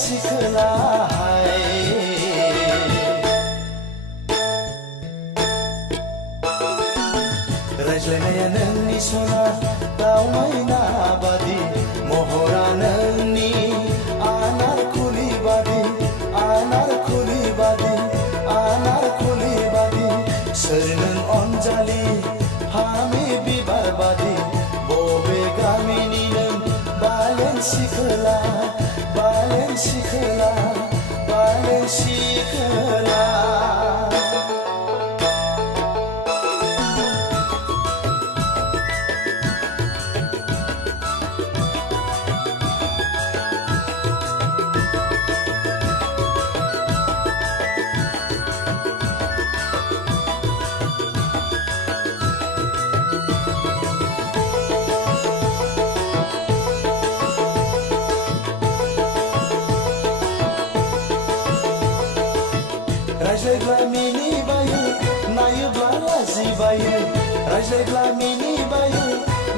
सिखोलाहाय रायज्लायनाया नोंनि सना दाउ मैना बादि महरा नोंनि आनारकुलि बादि आनारकुलि बादि आनारकुलि बादि सोर नों अनजालि फामे बिबार बादि बबे गामिनि नों बालेन सिखोला बालेन सिखोला बालेन सिखोला रायज्लायब्ला मिनिबायो नायोब्ला लाजिबायो रायज्लायब्ला मिनिबायो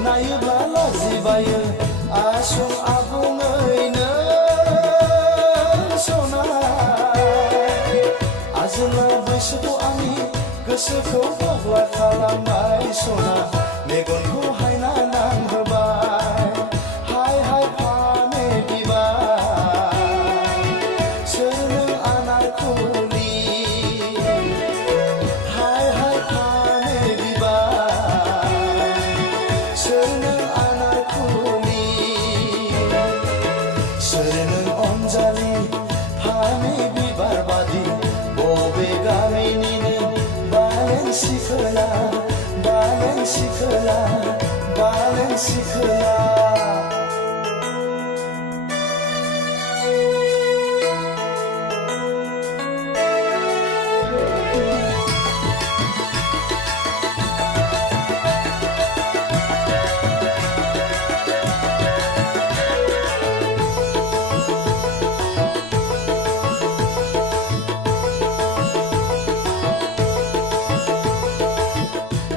नायोब्ला लाजिबायो आसुं आबुङै नों सना आजोला बैसोखौ आंनि गोसोखौ फाग्ला खालामबाय सना मेगनखौ हायना नांहोबाय हाय हाय फामे बिबार सोर नों आनारकुलि सोर नों अनजालि फामे बिबार बादि बबे गामिनि नों बालेन सिखोला बालेन सिखोला बालेन सिखोला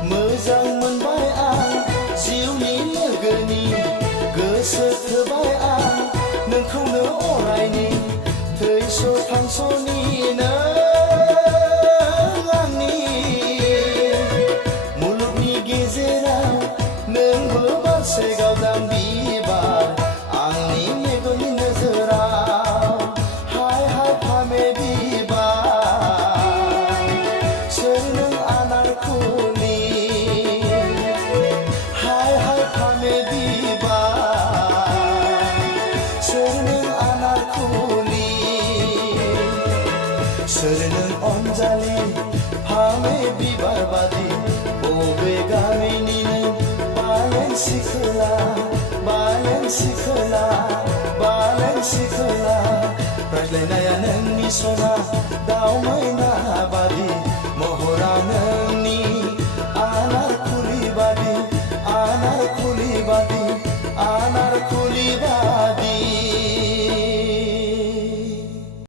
मोजां मोनबाय आं जिउनि लोगोनि गोसो थोबाय आं नोंखौनो अरायनि थैस' थांस'नि नों आंनि मुलुगनि गेजेराव नोंबो बारसे गावदां बिबार आंनि मेगननि नोजोराव हाय हाय फामे बिबार सोर नों आनारकुलि सोर नों अनजालि फामे बिबार बादि बबे गामिनि नों बालेन सिखोला बालेन सिखोला बालेन सिखोला रायज्लायनाया नोंनि सना दाउ मैना बादि महरा नोंनि आनारकुलि बादि आनारकुलि बादि